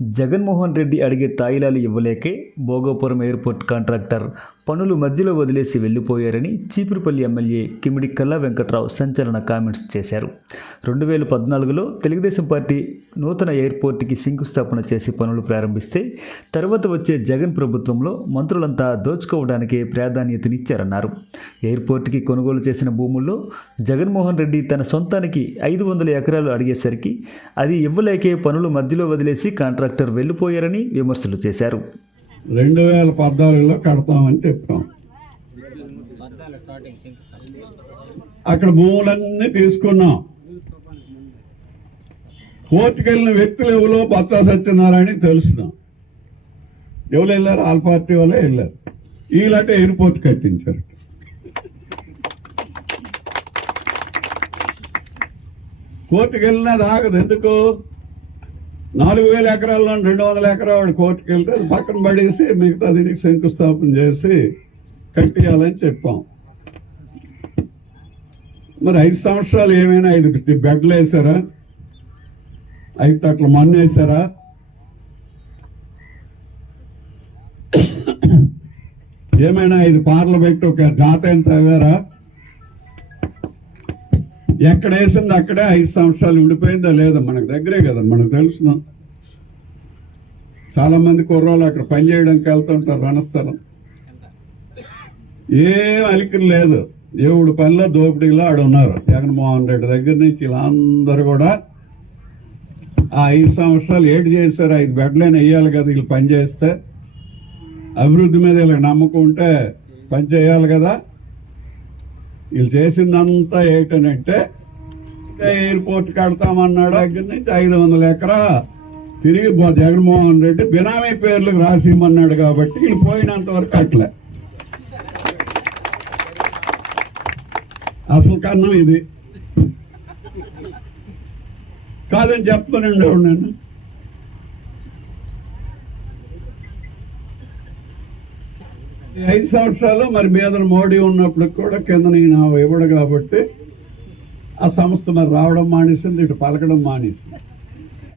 జగన్మోహన్ రెడ్డి అడిగే తాయిలాలు ఇవ్వలేకే Bhogapuram airport contractor పనులు మధ్యలో వదిలేసి వెళ్లిపోయారని చీపురుపల్లి ఎమ్మెల్యే కిమిడి కల్లా వెంకట్రావు సంచలన కామెంట్స్ చేశారు. 2014లో తెలుగుదేశం పార్టీ నూతన ఎయిర్పోర్ట్కి శంకుస్థాపన చేసి పనులు ప్రారంభిస్తే తర్వాత వచ్చే జగన్ ప్రభుత్వంలో మంత్రులంతా దోచుకోవడానికే ప్రాధాన్యతనిచ్చారన్నారు. ఎయిర్పోర్ట్కి కొనుగోలు చేసిన భూముల్లో జగన్మోహన్ రెడ్డి తన సొంతానికి 500 ఎకరాలు అడిగేసరికి అది ఇవ్వలేకే పనులు మధ్యలో వదిలేసి కాంట్రాక్టర్ వెళ్లిపోయారని విమర్శలు చేశారు. 2014లో కడతామని చెప్పాం. అక్కడ భూములన్నీ తీసుకున్నాం. కోర్టుకు వెళ్ళిన వ్యక్తులు ఎవరో బొత్స సత్యనారాయణ తెలుస్తున్నాం. ఎవరు వెళ్ళారు? ఆల్ పార్టీ వాళ్ళే వెళ్ళారు. వీళ్ళంటే ఎయిర్పోర్ట్ కట్టించారు. కోర్టుకు వెళ్ళినది ఆగదు. ఎందుకు? 4000 ఎకరాల్లో 200 ఎకరాలు వాడు కోర్టుకు వెళ్తే అది పక్కన పడేసి మిగతా దీనికి శంకుస్థాపన చేసి కట్టియాలని చెప్పాం. మరి 5 సంవత్సరాలు ఏమైనా 5 బెడ్లు వేసారా? 5 తట్ల మన్ను వేసారా? ఏమైనా 5 పార్లు పెట్టి ఒక జాతీయం తవ్వారా? ఎక్కడ వేసింది అక్కడే 5 సంవత్సరాలు ఉండిపోయిందా లేదా మనకు దగ్గరే కదా, మనకు తెలుసు. చాలా మంది కుర్రోళ్ళు అక్కడ పనిచేయడానికి వెళ్తుంటారు. రణస్థలం ఏం అలికిరి లేదు. దేవుడి పనిలో దోపిడీలో ఆడున్నారు. జగన్మోహన్ రెడ్డి దగ్గర నుంచి ఇలా అందరూ కూడా ఆ 5 సంవత్సరాలు ఏడు చేశారు. 5 బెడ్లైనా వేయాలి కదా. వీళ్ళు పని చేస్తే అభివృద్ధి మీద వీళ్ళకి నమ్మకం ఉంటే పని చేయాలి కదా. వీళ్ళు చేసిందంతా ఏంటనంటే ఎయిర్పోర్ట్ కడతామన్నాడు. దగ్గర నుంచి 500 ఎకరా తిరిగి జగన్మోహన్ రెడ్డి బినామీ పేర్లకు రాసిమ్మన్నాడు. కాబట్టి వీళ్ళు పోయినంత వరకు అట్లే అసలు కన్నం ఇది కాదని చెప్తూనే ఉండేవాడు నేను. ఈ 5 సంవత్సరాలు మరి మీద మోడీ ఉన్నప్పుడు కూడా కింద నేను ఇవ్వడు కాబట్టి ఆ సంస్థ మరి రావడం మానేసింది, ఇటు పలకడం మానేసింది.